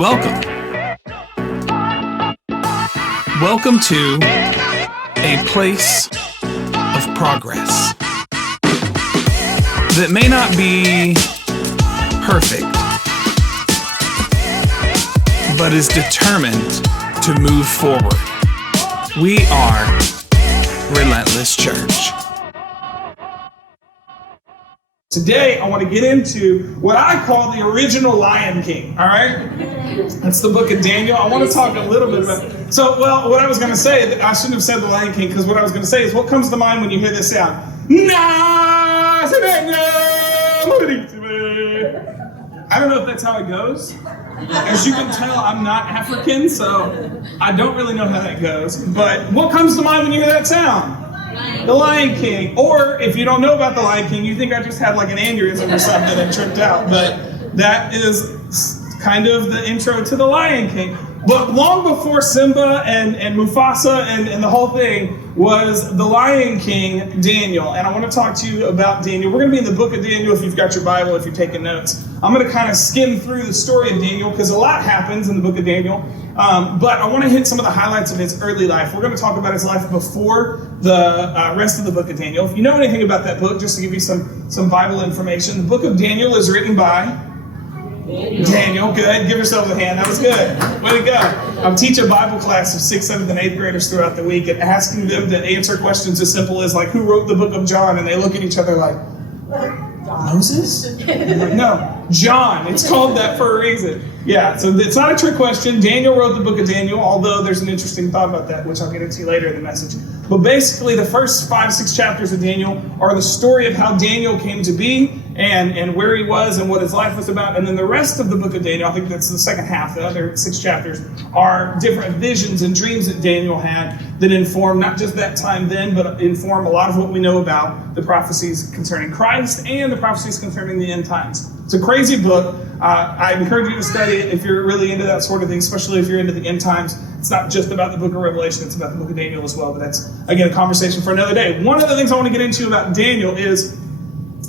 Welcome. Welcome to a place of progress that may not be perfect, but is determined to move forward. We are Relentless Church. Today, I want to get into what I call the original Lion King, all right? That's the book of Daniel. I want to talk a little bit about it. What I was going to say, I shouldn't have said the Lion King, because what I was going to say is, what comes to mind when you hear this sound? I don't know if that's how it goes. As you can tell, I'm not African, so I don't really know how that goes. But what comes to mind when you hear that sound? The Lion King. Or if you don't know about the Lion King, you think I just had like an aneurysm or something and tripped out. But that is kind of the intro to the Lion King. But long before Simba and Mufasa and the whole thing was the Lion King, Daniel. And I want to talk to you about Daniel. We're going to be in the book of Daniel if you've got your Bible, if you're taking notes. I'm going to kind of skim through the story of Daniel because a lot happens in the book of Daniel. But I want to hit some of the highlights of his early life. We're going to talk about his life before the rest of the book of Daniel. If you know anything about that book, just to give you some Bible information, the book of Daniel is written by Daniel. Good. Give yourself a hand. That was good. Way to go. I teach a Bible class of 6th, 7th, and 8th graders throughout the week, and asking them to answer questions as simple as, like, who wrote the book of John? And they look at each other like, Moses? I'm like, no, John. It's called that for a reason. Yeah, so it's not a trick question. Daniel wrote the book of Daniel, although there's an interesting thought about that, which I'll get into later in the message. But basically, the first 5-6 chapters of Daniel are the story of how Daniel came to be and where he was and what his life was about. And then the rest of the book of Daniel, I think that's the second half, the other 6 chapters, are different visions and dreams that Daniel had that inform not just that time then, but inform a lot of what we know about the prophecies concerning Christ and the prophecies concerning the end times. It's a crazy book. I encourage you to study it if you're really into that sort of thing, especially if you're into the end times. It's not just about the book of Revelation, it's about the book of Daniel as well, but that's, again, a conversation for another day. One of the things I want to get into about Daniel is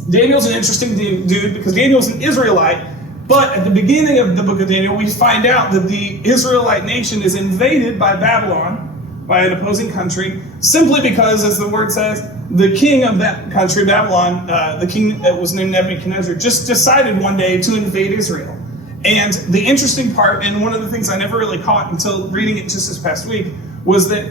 Daniel's an interesting dude because Daniel's an Israelite, but at the beginning of the book of Daniel, we find out that the Israelite nation is invaded by Babylon, by an opposing country, simply because, as the word says, the king of that country, Babylon, the king that was named Nebuchadnezzar, just decided one day to invade Israel. And the interesting part, and one of the things I never really caught until reading it just this past week, was that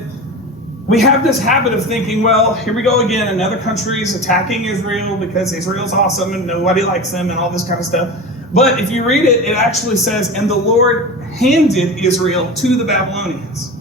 we have this habit of thinking, well, here we go again, another country's attacking Israel because Israel's awesome and nobody likes them and all this kind of stuff. But if you read it, it actually says, and the Lord handed Israel to the Babylonians,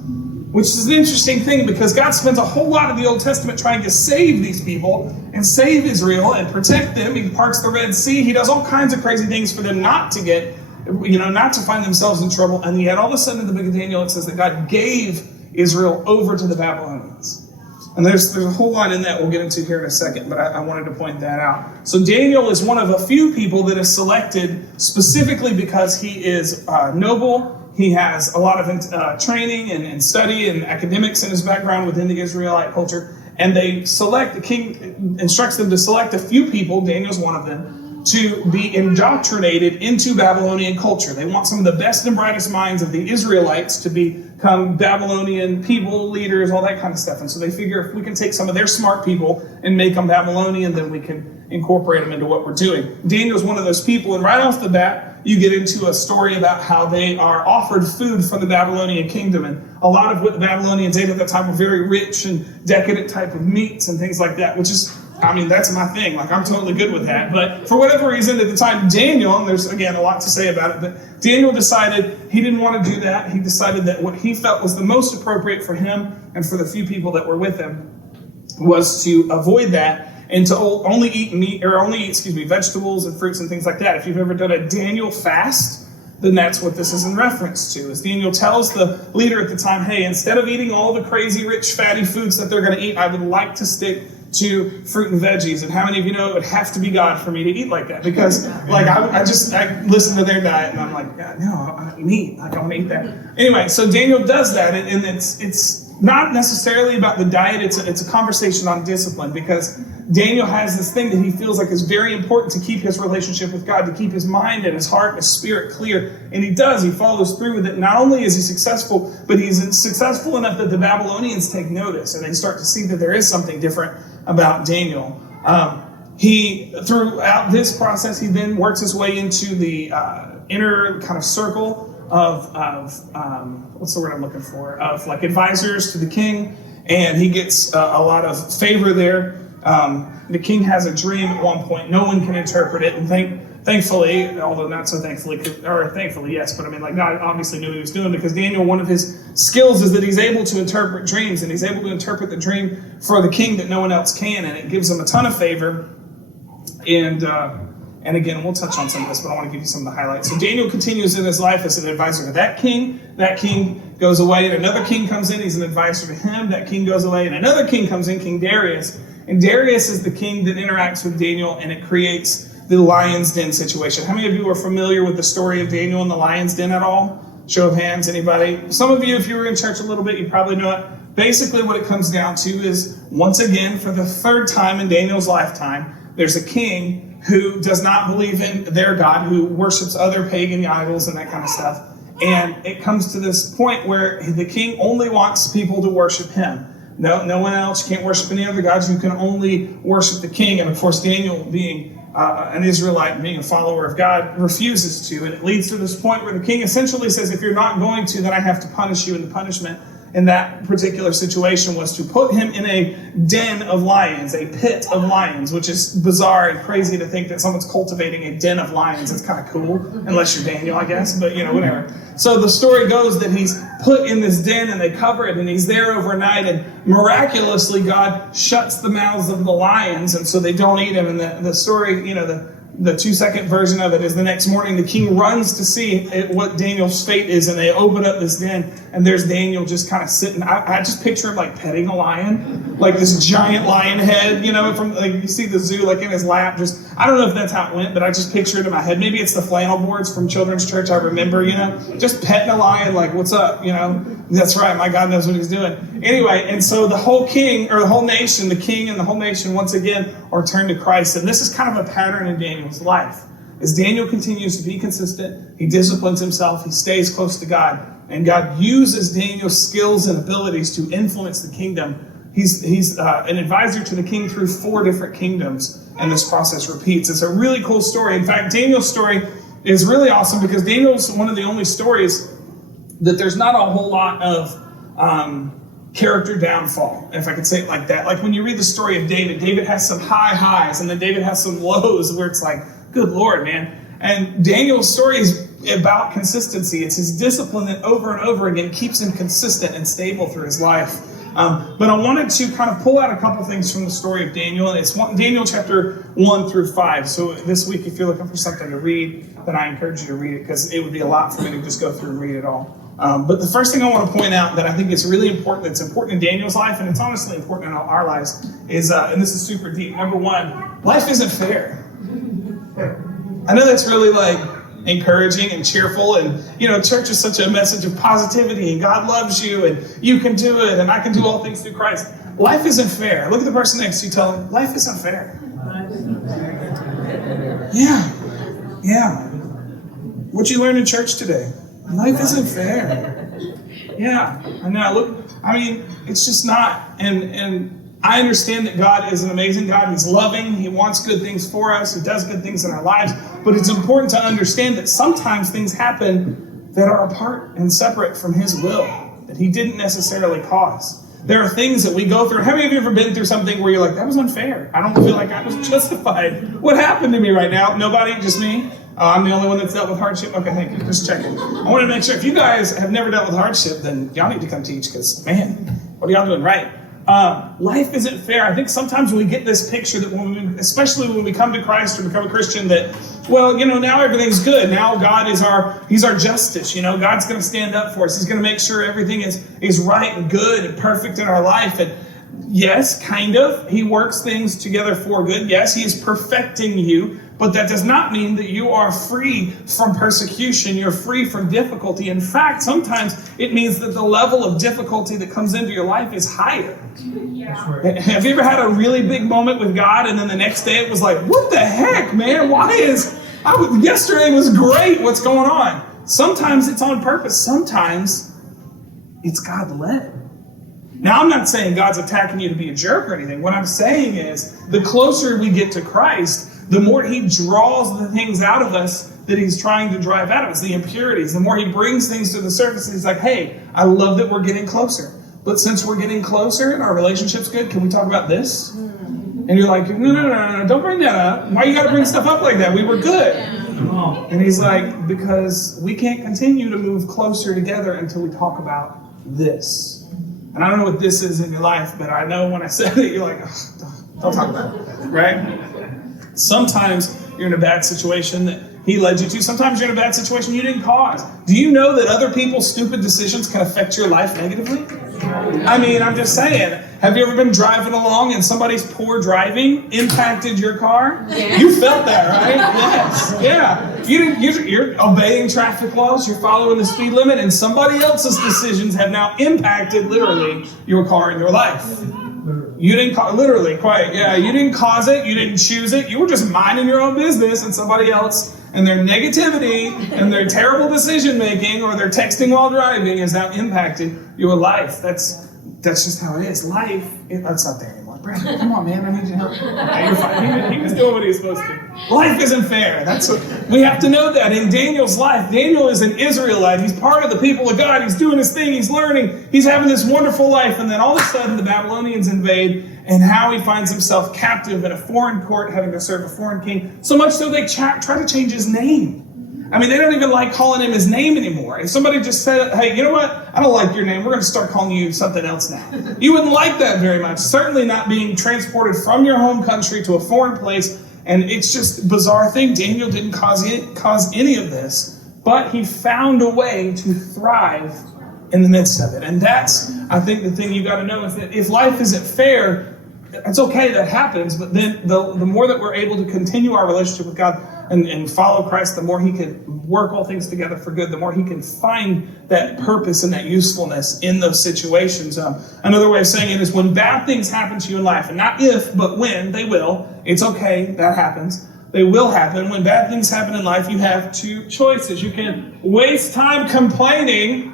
which is an interesting thing because God spends a whole lot of the Old Testament trying to save these people and save Israel and protect them. He parts the Red Sea. He does all kinds of crazy things for them not to get, not to find themselves in trouble. And yet all of a sudden in the book of Daniel, it says that God gave Israel over to the Babylonians. And there's a whole lot in that we'll get into here in a second, but I wanted to point that out. So Daniel is one of a few people that is selected specifically because he is noble. He has a lot of training and study and academics in his background within the Israelite culture. And the king instructs them to select a few people, Daniel's one of them, to be indoctrinated into Babylonian culture. They want some of the best and brightest minds of the Israelites to become Babylonian people, leaders, all that kind of stuff. And so they figure if we can take some of their smart people and make them Babylonian, then we can incorporate them into what we're doing. Daniel's one of those people, and right off the bat, you get into a story about how they are offered food from the Babylonian kingdom. And a lot of what the Babylonians ate at that time were very rich and decadent type of meats and things like that, which is, that's my thing. Like, I'm totally good with that. But for whatever reason, at the time, Daniel, and there's, again, a lot to say about it, but Daniel decided he didn't want to do that. He decided that what he felt was the most appropriate for him and for the few people that were with him was to avoid that and to only eat vegetables and fruits and things like that. If you've ever done a Daniel fast, then that's what this is in reference to. As Daniel tells the leader at the time, hey, instead of eating all the crazy, rich, fatty foods that they're going to eat, I would like to stick to fruit and veggies. And how many of you know it would have to be God for me to eat like that? Because I listen to their diet and I'm like, God, no, I don't eat meat. I want to eat that. Anyway, so Daniel does that, and it's not necessarily about the diet. It's a conversation on discipline, because Daniel has this thing that he feels like is very important to keep his relationship with God, to keep his mind and his heart and his spirit clear. And he does. He follows through with it. Not only is he successful, but he's successful enough that the Babylonians take notice and they start to see that there is something different about Daniel. Throughout this process, he then works his way into the inner kind of circle of what's the word I'm looking for? Of like advisors to the king, and he gets a lot of favor there. The king has a dream at one point. No one can interpret it, and thankfully, although not so thankfully, yes, but I mean, like, God obviously knew what he was doing, because Daniel, one of his skills is that he's able to interpret dreams, and he's able to interpret the dream for the king that no one else can, and it gives him a ton of favor. And again, we'll touch on some of this, but I want to give you some of the highlights. So Daniel continues in his life as an advisor to that king. That king goes away, and another king comes in. He's an advisor to him. That king goes away, and another king comes in, King Darius. And Darius is the king that interacts with Daniel, and it creates the lion's den situation. How many of you are familiar with the story of Daniel and the lion's den at all? Show of hands, anybody? Some of you, if you were in church a little bit, you probably know it. Basically, what it comes down to is, once again, for the third time in Daniel's lifetime, there's a king who does not believe in their God, who worships other pagan idols and that kind of stuff. And it comes to this point where the king only wants people to worship him. No one else. You can't worship any other gods. You can only worship the king. And of course, Daniel, being an Israelite, being a follower of God, refuses to. And it leads to this point where the king essentially says, if you're not going to, then I have to punish you. And the punishment in that particular situation was to put him in a den of lions, a pit of lions, which is bizarre and crazy to think that someone's cultivating a den of lions. It's kind of cool, unless you're Daniel, I guess, but whatever. So the story goes that he's put in this den and they cover it, and he's there overnight, and miraculously God shuts the mouths of the lions, and so they don't eat him. And the story, the 2-second version of it is the next morning the king runs to see what Daniel's fate is, and they open up this den, and there's Daniel just kind of sitting. I just picture him like petting a lion, like this giant lion head, from like you see the zoo, like in his lap. Just, I don't know if that's how it went, but I just picture it in my head. Maybe it's the flannel boards from children's church. I remember, just petting a lion, like, what's up, That's right, my God knows what he's doing. Anyway, and so the whole nation, the king and the whole nation, once again, are turned to Christ. And this is kind of a pattern in Daniel's life. As Daniel continues to be consistent, he disciplines himself, he stays close to God, and God uses Daniel's skills and abilities to influence the kingdom. He's an advisor to the king through 4 different kingdoms, and this process repeats. It's a really cool story. In fact, Daniel's story is really awesome because Daniel's one of the only stories that there's not a whole lot of character downfall, if I could say it like that. Like when you read the story of David, David has some high highs, and then David has some lows where it's like, good Lord, man. And Daniel's story is about consistency. It's his discipline that over and over again keeps him consistent and stable through his life. But I wanted to kind of pull out a couple things from the story of Daniel. And it's Daniel chapter 1 through 5. So this week, if you're looking for something to read, then I encourage you to read it, because it would be a lot for me to just go through and read it all. But the first thing I want to point out that I think is really important, that's important in Daniel's life, and it's honestly important in our lives, is, and this is super deep, number 1, life isn't fair. I know that's really encouraging and cheerful, and church is such a message of positivity, and God loves you, and you can do it, and I can do all things through Christ. Life isn't fair. Look at the person next to you, tell them, life isn't fair. Yeah. What'd you learn in church today? Life isn't fair. Yeah, I know. Look, it's just not. And I understand that God is an amazing God. He's loving. He wants good things for us. He does good things in our lives. But it's important to understand that sometimes things happen that are apart and separate from His will, that He didn't necessarily cause. There are things that we go through. How many of you ever been through something where you're like, that was unfair? I don't feel like I was justified. What happened to me right now? Nobody? Just me? I'm the only one that's dealt with hardship? Okay, thank you. Just checking. I want to make sure if you guys have never dealt with hardship, then y'all need to come teach, because, man, what are y'all doing right? Life isn't fair. I think sometimes we get this picture that especially when we come to Christ or become a Christian, that, now everything's good. Now God He's our justice. God's going to stand up for us. He's going to make sure everything is right and good and perfect in our life. And yes, kind of. He works things together for good. Yes, He is perfecting you. But that does not mean that you are free from persecution. You're free from difficulty. In fact, sometimes it means that the level of difficulty that comes into your life is higher. Yeah. Have you ever had a really big moment with God and then the next day it was like, what the heck, man? Yesterday was great. What's going on? Sometimes it's on purpose. Sometimes it's God-led. Now, I'm not saying God's attacking you to be a jerk or anything. What I'm saying is the closer we get to Christ, the more he draws the things out of us that he's trying to drive out of us, the impurities. The more he brings things to the surface, and he's like, hey, I love that we're getting closer. But since we're getting closer and our relationship's good, can we talk about this? And you're like, no, don't bring that up. Why you got to bring stuff up like that? We were good. And he's like, because we can't continue to move closer together until we talk about this. And I don't know what this is in your life, but I know when I said it, you're like, don't talk about it, right? Sometimes you're in a bad situation that he led you to. Sometimes you're in a bad situation you didn't cause. Do you know that other people's stupid decisions can affect your life negatively? I mean, I'm just saying. Have you ever been driving along and somebody's poor driving impacted your car? Yes. You felt that, right? Yes. Yeah. You're obeying traffic laws. You're following the speed limit, and somebody else's decisions have now impacted literally your car and your life. You didn't you didn't cause it. You didn't choose it. You were just minding your own business, and somebody else and their negativity and their terrible decision making or their texting while driving has now impacted your life. That's just how it is. Life, that's not there anymore. Brandon, come on, man, I need your help. Okay, you're fine. He was doing what he was supposed to. Life isn't fair. That's what we have to know that in Daniel's life. Daniel is an Israelite. He's part of the people of God. He's doing his thing. He's learning. He's having this wonderful life. And then all of a sudden, the Babylonians invade, and how he finds himself captive in a foreign court, having to serve a foreign king. So much so they try to change his name. I mean, they don't even like calling him his name anymore. If somebody just said, hey, you know what? I don't like your name. We're going to start calling you something else now. You wouldn't like that very much. Certainly not being transported from your home country to a foreign place. And it's just a bizarre thing. Daniel didn't cause any of this, but he found a way to thrive in the midst of it. And that's, I think, the thing you got to know is that if life isn't fair, it's okay, that happens. But then the more that we're able to continue our relationship with God and follow Christ, the more he can work all things together for good, the more he can find that purpose and that usefulness in those situations. Another way of saying it is when bad things happen to you in life, and not if, but when, they will. It's okay, that happens. They will happen. When bad things happen in life, you have two choices. You can waste time complaining,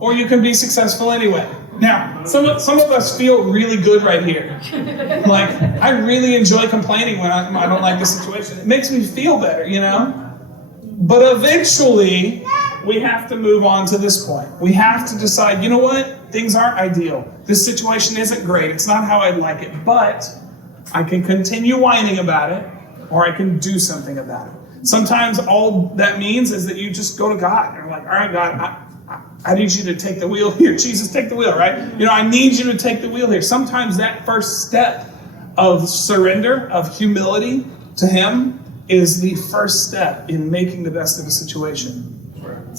or you can be successful anyway. Now, some of us feel really good right here. Like, I really enjoy complaining when I don't like the situation. It makes me feel better, you know? But eventually, we have to move on to this point. We have to decide, you know what? Things aren't ideal. This situation isn't great. It's not how I'd like it. But I can continue whining about it, or I can do something about it. Sometimes all that means is that you just go to God. You're like, all right, God, I need you to take the wheel here. Jesus, take the wheel, right? You know, I need you to take the wheel here. Sometimes that first step of surrender, of humility to him, is the first step in making the best of a situation.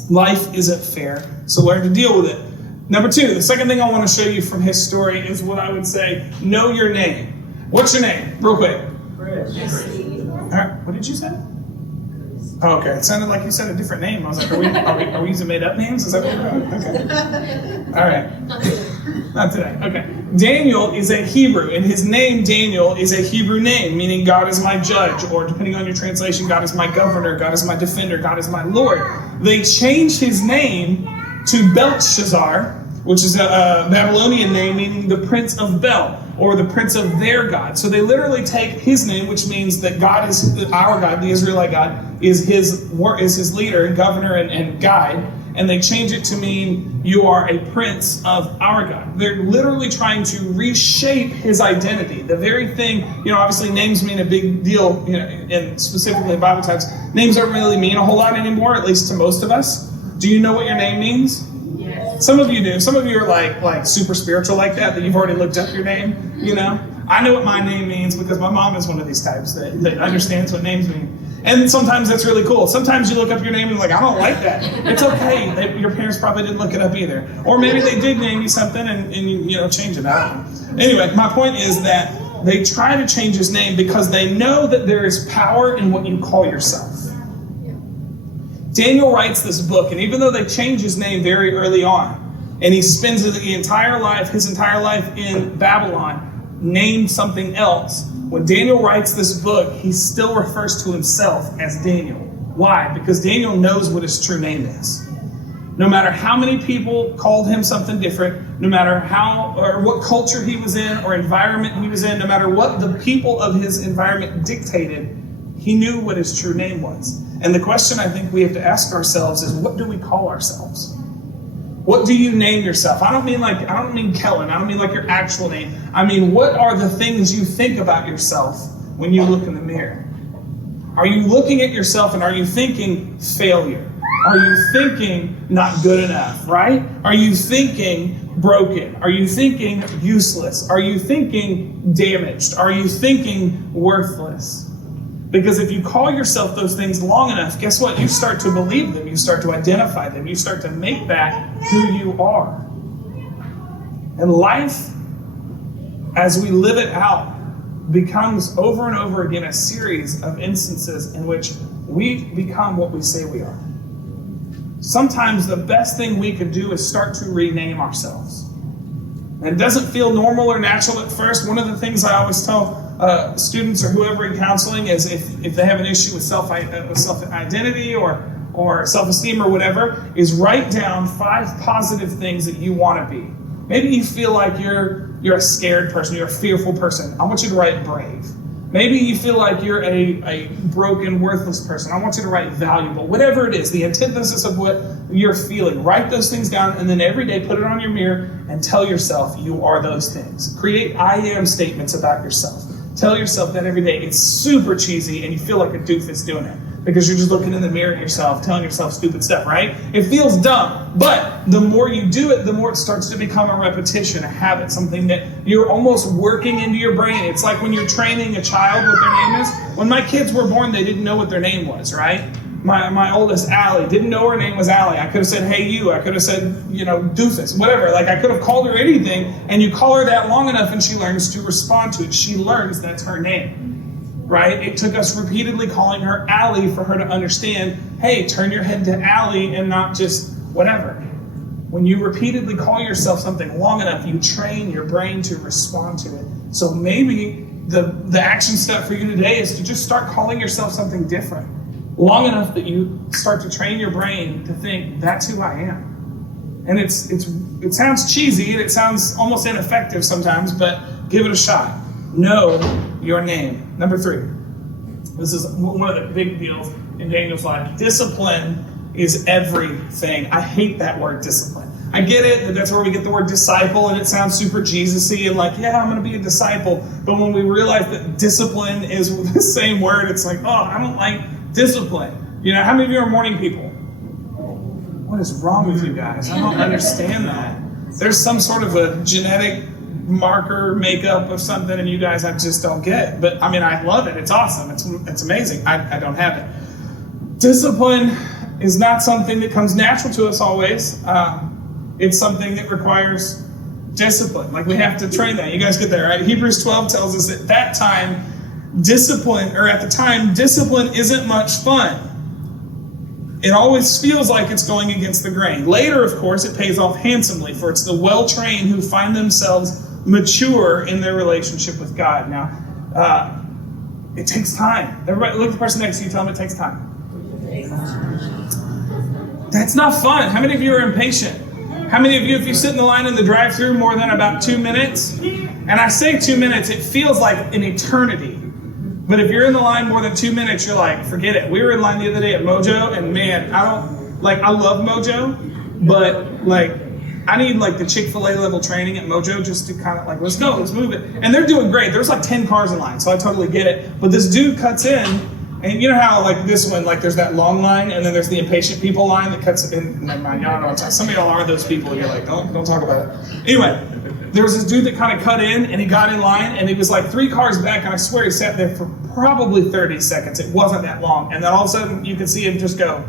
Life isn't fair, so learn to deal with it. Number two, the second thing I want to show you from his story is what I would say, know your name. What's your name? Real quick. All right, what did you say? Oh, okay, it sounded like you said a different name. I was like, are we using made-up names? Is that what we're doing? Okay. All right. Not today. Okay. Daniel is a Hebrew, and his name, Daniel, is a Hebrew name, meaning God is my judge, or depending on your translation, God is my governor, God is my defender, God is my Lord. They changed his name to Belshazzar, which is a Babylonian name, meaning the Prince of Bel, or the Prince of their God. So they literally take his name, which means that God is our God, the Israelite God, is his leader and governor and guide, and they change it to mean you are a prince of our God. They're literally trying to reshape his identity. The very thing, obviously names mean a big deal, and specifically in Bible types, names don't really mean a whole lot anymore, at least to most of us. Do you know what your name means? Yes. Some of you do. Some of you are like super spiritual like that you've already looked up your name, I know what my name means because my mom is one of these types that understands what names mean. And sometimes that's really cool. Sometimes you look up your name and you're like, I don't like that. It's okay. Your parents probably didn't look it up either. Or maybe they did name you something and you change it. I don't know. Anyway, my point is that they try to change his name because they know that there is power in what you call yourself. Daniel writes this book, and even though they change his name very early on, and he spends his entire life in Babylon, named something else, when Daniel writes this book, he still refers to himself as Daniel. Why? Because Daniel knows what his true name is. No matter how many people called him something different, no matter how or what culture he was in or environment he was in, no matter what the people of his environment dictated, he knew what his true name was. And the question I think we have to ask ourselves is, what do we call ourselves? What do you name yourself? I don't mean Kellen. I don't mean like your actual name. I mean, what are the things you think about yourself when you look in the mirror? Are you looking at yourself and are you thinking failure? Are you thinking not good enough, right? Are you thinking broken? Are you thinking useless? Are you thinking damaged? Are you thinking worthless? Because if you call yourself those things long enough, guess what? You start to believe them. You start to identify them. You start to make that who you are. And life, as we live it out, becomes over and over again a series of instances in which we become what we say we are. Sometimes the best thing we can do is start to rename ourselves. And it doesn't feel normal or natural at first. One of the things I always tell students or whoever in counseling is if they have an issue with self-identity or self-esteem or whatever, is write down 5 positive things that you want to be. Maybe you feel like you're a scared person, you're a fearful person. I want you to write brave. Maybe you feel like you're a broken, worthless person. I want you to write valuable. Whatever it is, the antithesis of what you're feeling. Write those things down, and then every day put it on your mirror and tell yourself you are those things. Create I am statements about yourself. Tell yourself that every day. It's super cheesy, and you feel like a doofus doing it because you're just looking in the mirror at yourself, telling yourself stupid stuff, right? It feels dumb, but the more you do it, the more it starts to become a repetition, a habit, something that you're almost working into your brain. It's like when you're training a child what their name is. When my kids were born, they didn't know what their name was, right? My oldest, Allie, didn't know her name was Allie. I could have said, hey, you. I could have said, doofus, whatever. Like, I could have called her anything, and you call her that long enough, and she learns to respond to it. She learns that's her name, right? It took us repeatedly calling her Allie for her to understand, hey, turn your head to Allie and not just whatever. When you repeatedly call yourself something long enough, you train your brain to respond to it. So maybe the action step for you today is to just start calling yourself something different. Long enough that you start to train your brain to think, that's who I am. And it sounds cheesy and it sounds almost ineffective sometimes, but give it a shot. Know your name. Number 3. This is one of the big deals in Daniel's life. Discipline is everything. I hate that word, discipline. I get it, that that's where we get the word disciple, and it sounds super Jesus-y and like, yeah, I'm going to be a disciple. But when we realize that discipline is the same word, it's like, oh, I don't like discipline. How many of you are morning people? What is wrong with you guys? I don't understand that. There's some sort of a genetic marker makeup of something, and you guys, I just don't get. But I mean, I love it. It's awesome. It's amazing. I don't have it. Discipline is not something that comes natural to us always. It's something that requires discipline. Like, we have to train that. You guys get there, right? Hebrews 12 tells us at the time, discipline isn't much fun. It always feels like it's going against the grain. Later, of course, it pays off handsomely, for it's the well-trained who find themselves mature in their relationship with God. Now, it takes time. Everybody, look at the person next to you, tell them it takes time. That's not fun. How many of you are impatient? How many of you, if you sit in the line in the drive-thru more than about 2 minutes, and I say 2 minutes, it feels like an eternity. But if you're in the line more than 2 minutes, you're like, forget it. We were in line the other day at Mojo, and man, I love Mojo, but I need the Chick-fil-A level training at Mojo just to kind of let's go, let's move it. And they're doing great. There's 10 cars in line, so I totally get it. But this dude cuts in, and you know how this one, there's that long line, and then there's the impatient people line that cuts in. Never mind, y'all know what I'm talking. Some of y'all are those people, and you're like, don't talk about it. Anyway, there was this dude that kind of cut in, and he got in line, and he was 3 cars back, and I swear he sat there for probably 30 seconds. It wasn't that long. And then all of a sudden, you can see him just go,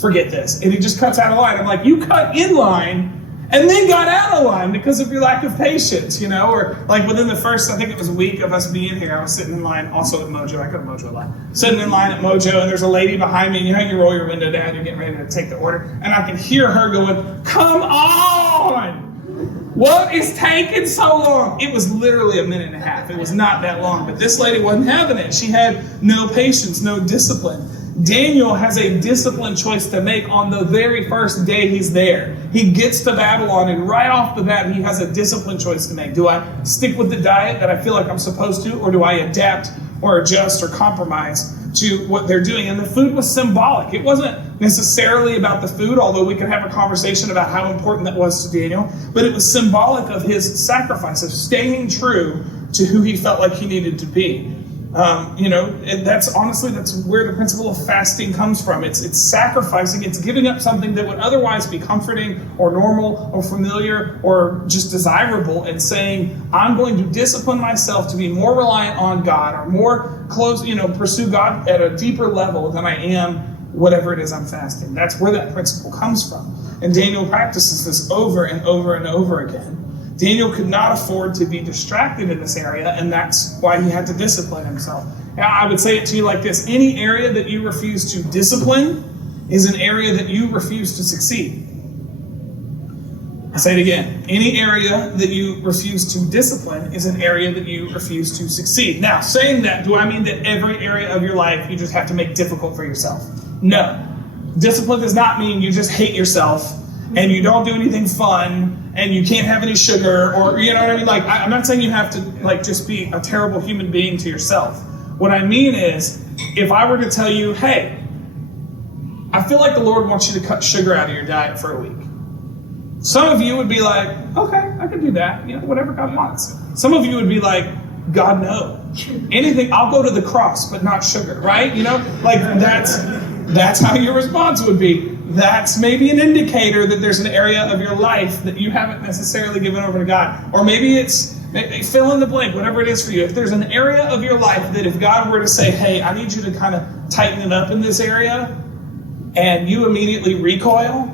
forget this. And he just cuts out of line. I'm like, you cut in line, and then got out of line because of your lack of patience, or like within the first, I think it was a week of us being here, I was sitting in line, also at Mojo, I go to Mojo a lot, sitting in line at Mojo, and there's a lady behind me, and you roll your window down, you're getting ready to take the order, and I can hear her going, come on! What is taking so long? It was literally a minute and a half. It was not that long, but this lady wasn't having it. She had no patience, no discipline. Daniel has a disciplined choice to make on the very first day he's there. He gets to Babylon, and right off the bat, he has a disciplined choice to make. Do I stick with the diet that I feel like I'm supposed to, or do I adapt or adjust or compromise to what they're doing? And the food was symbolic. It wasn't necessarily about the food, although we could have a conversation about how important that was to Daniel, but it was symbolic of his sacrifice, of staying true to who he felt like he needed to be. And that's where the principle of fasting comes from. It's sacrificing, it's giving up something that would otherwise be comforting or normal or familiar or just desirable, and saying, I'm going to discipline myself to be more reliant on God, or more close, pursue God at a deeper level than I am whatever it is I'm fasting. That's where that principle comes from. And Daniel practices this over and over and over again. Daniel could not afford to be distracted in this area, and that's why he had to discipline himself. Now, I would say it to you like this. Any area that you refuse to discipline is an area that you refuse to succeed. I'll say it again. Any area that you refuse to discipline is an area that you refuse to succeed. Now, saying that, do I mean that every area of your life you just have to make difficult for yourself? No. Discipline does not mean you just hate yourself and you don't do anything fun, and you can't have any sugar, or you know what I mean? Like, I'm not saying you have to just be a terrible human being to yourself. What I mean is, if I were to tell you, hey, I feel like the Lord wants you to cut sugar out of your diet for a week. Some of you would be like, okay, I can do that, whatever God wants. Some of you would be like, God, no. Anything, I'll go to the cross, but not sugar, right? That's how your response would be. That's maybe an indicator that there's an area of your life that you haven't necessarily given over to God. Or maybe fill in the blank, whatever it is for you. If there's an area of your life that if God were to say, hey, I need you to kind of tighten it up in this area, and you immediately recoil,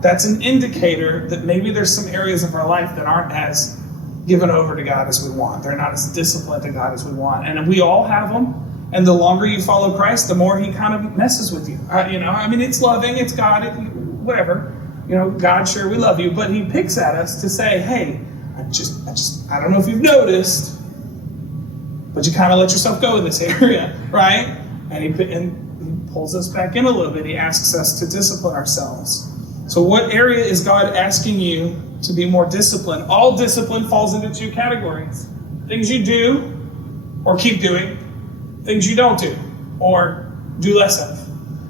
that's an indicator that maybe there's some areas of our life that aren't as given over to God as we want. They're not as disciplined to God as we want. And we all have them. And the longer you follow Christ, the more he kind of messes with you. It's loving, it's God, whatever. God, sure, we love you. But he picks at us to say, hey, I don't know if you've noticed, but you kind of let yourself go in this area, right? And he pulls us back in a little bit. He asks us to discipline ourselves. So what area is God asking you to be more disciplined? All discipline falls into two categories. Things you do or keep doing. Things you don't do or do less of.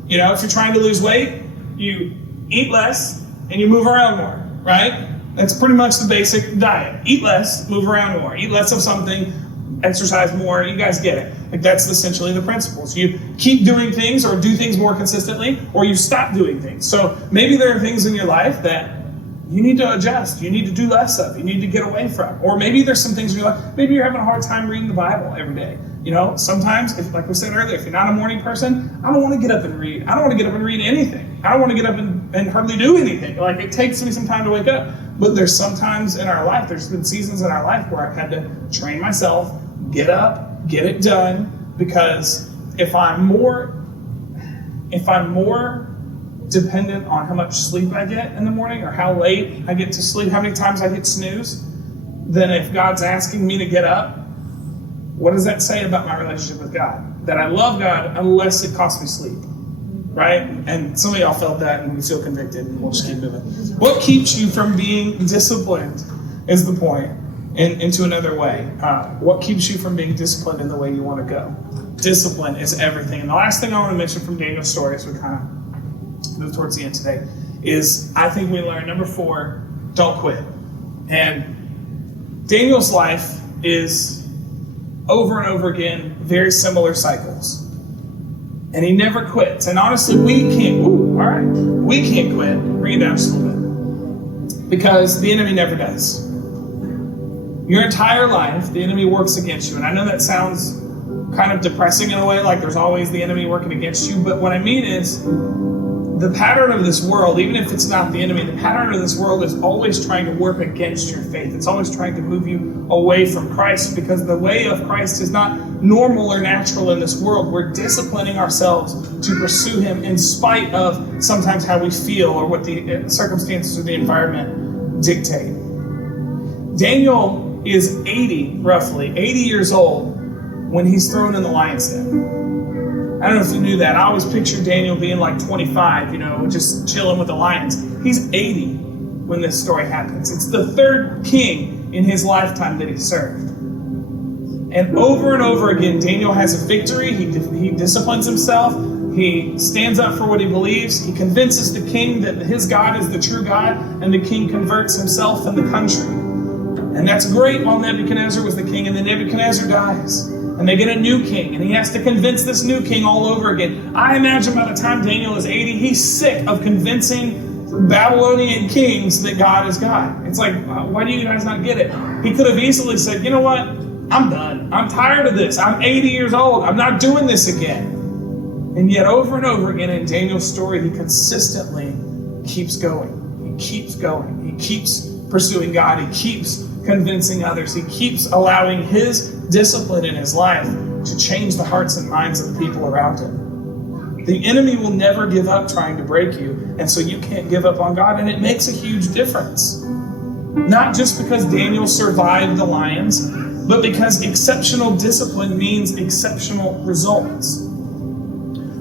If you're trying to lose weight, you eat less and you move around more, right? That's pretty much the basic diet. Eat less, move around more. Eat less of something, exercise more. You guys get it. That's essentially the principles. You keep doing things or do things more consistently, or you stop doing things. So maybe there are things in your life that you need to adjust. You need to do less of. You need to get away from. Or maybe there's some things in your life. Maybe you're having a hard time reading the Bible every day. Sometimes, like we said earlier, if you're not a morning person, I don't want to get up and read. I don't want to get up and read anything. I don't want to get up and hardly do anything. Like, it takes me some time to wake up. But there's sometimes in our life, there's been seasons in our life where I've had to train myself, get up, get it done, because if I'm more dependent on how much sleep I get in the morning, or how late I get to sleep, how many times I hit snooze, then if God's asking me to get up, what does that say about my relationship with God? That I love God unless it costs me sleep, right? And some of y'all felt that and you feel convicted, and we'll just keep moving. What keeps you from being disciplined is the point, into another way. What keeps you from being disciplined in the way you want to go? Discipline is everything. And the last thing I want to mention from Daniel's story, as we kind of move towards the end today, is I think we learn, number 4, don't quit. And Daniel's life is over and over again, very similar cycles. And he never quits. And honestly, we can't quit. Bring it down just a little bit. Because the enemy never does. Your entire life, the enemy works against you. And I know that sounds kind of depressing in a way, like there's always the enemy working against you. But what I mean is, the pattern of this world, even if it's not the enemy, the pattern of this world is always trying to work against your faith. It's always trying to move you away from Christ, because the way of Christ is not normal or natural in this world. We're disciplining ourselves to pursue him in spite of sometimes how we feel or what the circumstances or the environment dictate. Daniel is roughly 80 years old when he's thrown in the lion's den. I don't know if you knew that. I always pictured Daniel being like 25, just chilling with the lions. He's 80 when this story happens. It's the third king in his lifetime that he served. And over again, Daniel has a victory. He disciplines himself. He stands up for what he believes. He convinces the king that his God is the true God, and the king converts himself and the country. And that's great while Nebuchadnezzar was the king, and then Nebuchadnezzar dies. And they get a new king, and he has to convince this new king all over again. I imagine by the time Daniel is 80, he's sick of convincing Babylonian kings that God is God. It's like, why do you guys not get it? He could have easily said, you know what? I'm done. I'm tired of this. I'm 80 years old. I'm not doing this again. And yet over and over again in Daniel's story, he consistently keeps going. He keeps going. He keeps pursuing God. He keeps convincing others. He keeps allowing his discipline in his life to change the hearts and minds of the people around him. The enemy will never give up trying to break you, and so you can't give up on God, and it makes a huge difference. Not just because Daniel survived the lions, but because exceptional discipline means exceptional results.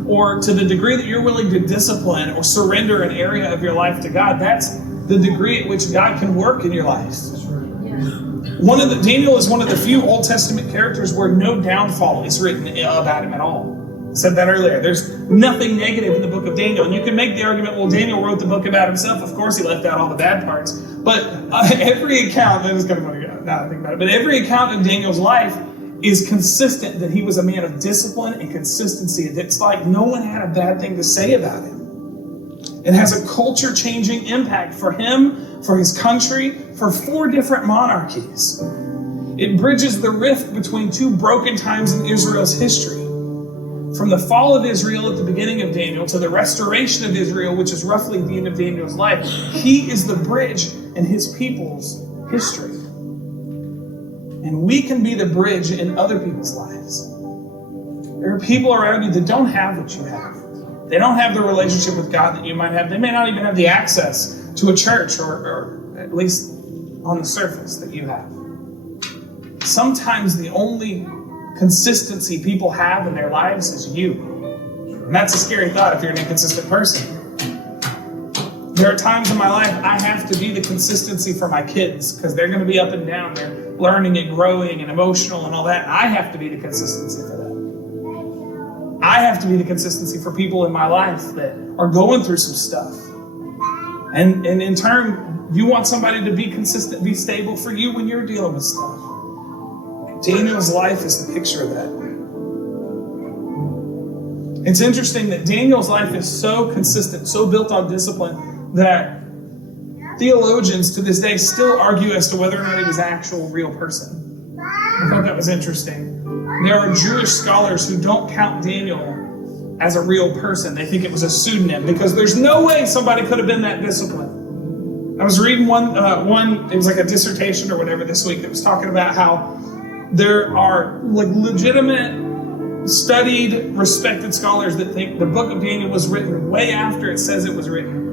Or to the degree that you're willing to discipline or surrender an area of your life to God, that's the degree at which God can work in your life. Daniel is one of the few Old Testament characters where no downfall is written about him at all. I said that earlier. There's nothing negative in the book of Daniel. And you can make the argument, well, Daniel wrote the book about himself. Of course, he left out all the bad parts. But every account, that is kind of funny now that I think about it, but every account of Daniel's life is consistent that he was a man of discipline and consistency. It's like no one had a bad thing to say about him. It has a culture-changing impact for him, for his country, for 4 different monarchies. It bridges the rift between 2 broken times in Israel's history. From the fall of Israel at the beginning of Daniel to the restoration of Israel, which is roughly the end of Daniel's life, he is the bridge in his people's history. And we can be the bridge in other people's lives. There are people around you that don't have what you have. They don't have the relationship with God that you might have. They may not even have the access to a church, or at least on the surface, that you have. Sometimes the only consistency people have in their lives is you. And that's a scary thought if you're an inconsistent person. There are times in my life I have to be the consistency for my kids because they're going to be up and down. They're learning and growing and emotional and all that. I have to be the consistency for them. I have to be the consistency for people in my life that are going through some stuff. And in turn, you want somebody to be consistent, be stable for you when you're dealing with stuff. Daniel's life is the picture of that. It's interesting that Daniel's life is so consistent, so built on discipline, that theologians to this day still argue as to whether or not he was an actual real person. I thought that was interesting. There are Jewish scholars who don't count Daniel as a real person. They think it was a pseudonym because there's no way somebody could have been that disciplined. I was reading one, it was like a dissertation or whatever this week that was talking about how there are like legitimate, studied, respected scholars that think the book of Daniel was written way after it says it was written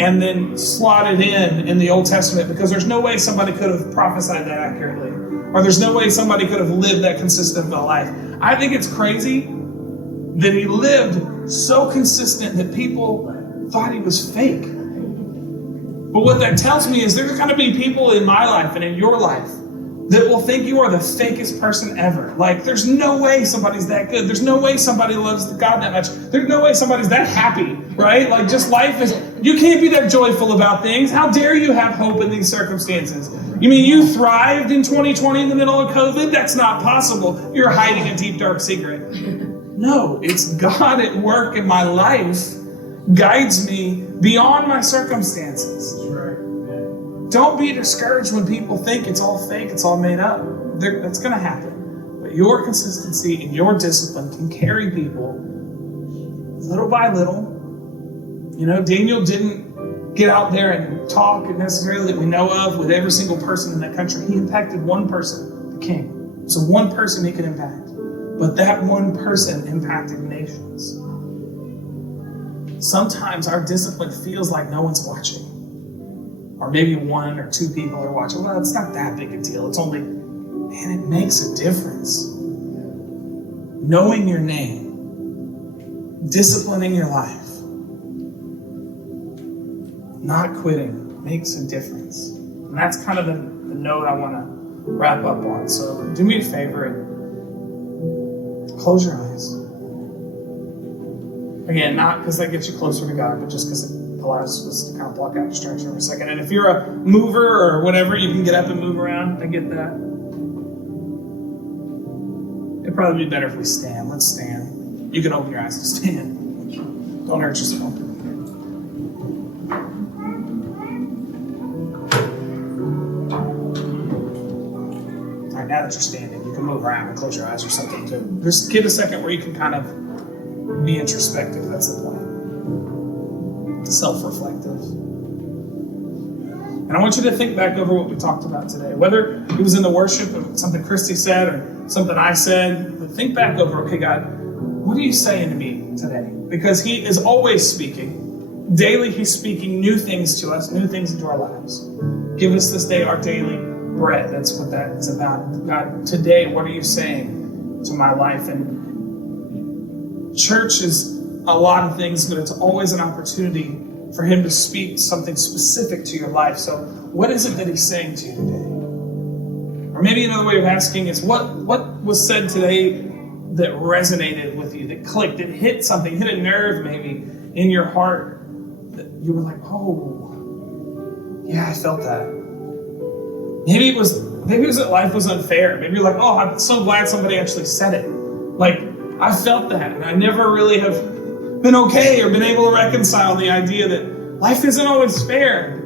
and then slotted in the Old Testament because there's no way somebody could have prophesied that accurately. Or there's no way somebody could have lived that consistent of a life. I think it's crazy that he lived so consistent that people thought he was fake. But what that tells me is there's going to be people in my life and in your life that will think you are the fakest person ever. Like, there's no way somebody's that good. There's no way somebody loves God that much. There's no way somebody's that happy, right? Like, just life is, you can't be that joyful about things. How dare you have hope in these circumstances? You mean you thrived in 2020 in the middle of COVID? That's not possible. You're hiding a deep, dark secret. No, it's God at work in my life guides me beyond my circumstances. Don't be discouraged when people think it's all fake, it's all made up. That's going to happen. But your consistency and your discipline can carry people little by little Daniel didn't get out there and talk necessarily that we know of with every single person in that country. He impacted one person, the king. So one person he could impact. But that one person impacted nations. Sometimes our discipline feels like no one's watching. Or maybe one or two people are watching. Well, it's not that big a deal. It's only, man, it makes a difference. Knowing your name, disciplining your life, not quitting makes a difference. And that's kind of the note I want to wrap up on. So do me a favor and close your eyes. Again, not because that gets you closer to God, but just because it allows us to kind of block out distraction for a second. And if you're a mover or whatever, you can get up and move around. I get that. It'd probably be better if we stand. Let's stand. You can open your eyes and stand. Don't hurt yourself. All right, now that you're standing, you can move around and close your eyes or something too. Just give a second where you can kind of be introspective. That's the point. Self-reflective. And I want you to think back over what we talked about today. Whether it was in the worship or something Christy said or something I said, but think back over, okay, God, what are you saying to me today? Because he is always speaking. Daily he's speaking new things to us, new things into our lives. Give us this day our daily bread. That's what that is about. God, today, what are you saying to my life? And church is a lot of things, but it's always an opportunity for him to speak something specific to your life. So what is it that he's saying to you today? Or maybe another way of asking is, what was said today that resonated with you, that clicked, that hit something, hit a nerve maybe in your heart, that you were like, oh, yeah, I felt that. Maybe it was that life was unfair. Maybe you're like, oh, I'm so glad somebody actually said it. Like, I felt that, and I never really have been okay or been able to reconcile the idea that life isn't always fair.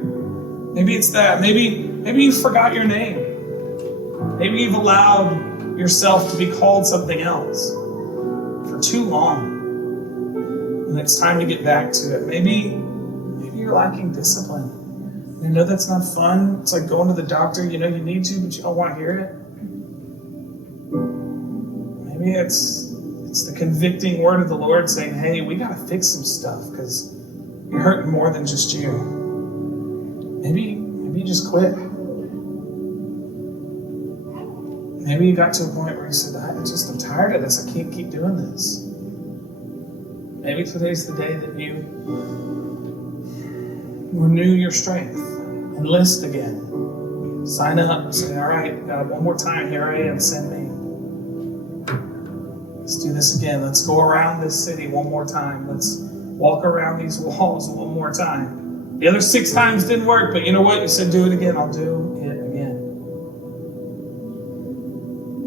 Maybe it's that. Maybe you forgot your name. Maybe you've allowed yourself to be called something else for too long. And it's time to get back to it. Maybe you're lacking discipline. I know that's not fun. It's like going to the doctor. You know you need to, but you don't want to hear it. Maybe it's the convicting word of the Lord saying, hey, we got to fix some stuff because you're hurting more than just you. Maybe you just quit. Maybe you got to a point where you said, I'm tired of this. I can't keep doing this. Maybe today's the day that you renew your strength, enlist again, sign up, say, all right, God, one more time, here I am, send me. Let's do this again. Let's go around this city one more time. Let's walk around these walls one more time. The other 6 times didn't work, but you know what? You said do it again. I'll do it again.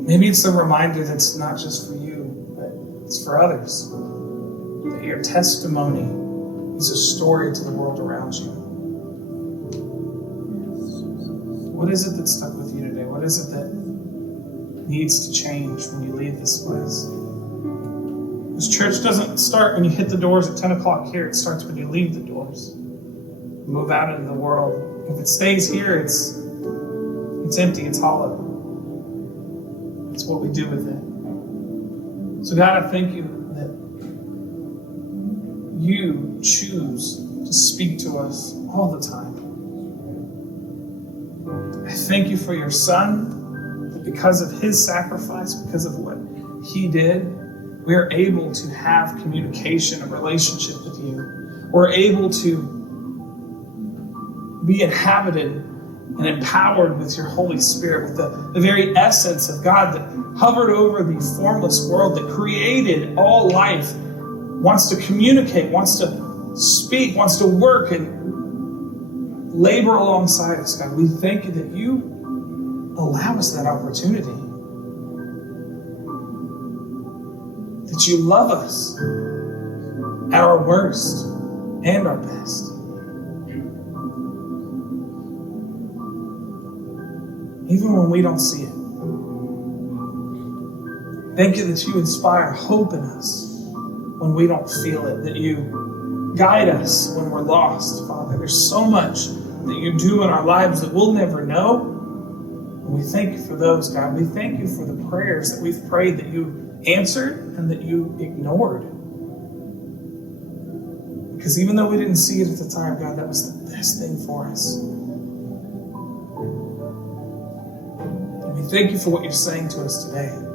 Maybe it's a reminder that's not just for you, but it's for others. That your testimony is a story to the world around you. What is it that stuck with you today? What is it that needs to change when you leave this place? This church doesn't start when you hit the doors at 10 o'clock here. It starts when you leave the doors. Move out into the world. If it stays here, it's empty, it's hollow. It's what we do with it. So God, I thank you that you choose to speak to us all the time. I thank you for your Son, that because of his sacrifice, because of what he did, we are able to have communication, a relationship with you. We're able to be inhabited and empowered with your Holy Spirit, with the very essence of God that hovered over the formless world, that created all life, wants to communicate, wants to speak, wants to work and labor alongside us, God. We thank you that you allow us that opportunity. That you love us at our worst and our best. Even when we don't see it. Thank you that you inspire hope in us when we don't feel it. That you Guide us when we're lost, Father. There's so much that you do in our lives that we'll never know. And we thank you for those, God. We thank you for the prayers that we've prayed that you answered and that you ignored. Because even though we didn't see it at the time, God, that was the best thing for us. And we thank you for what you're saying to us today.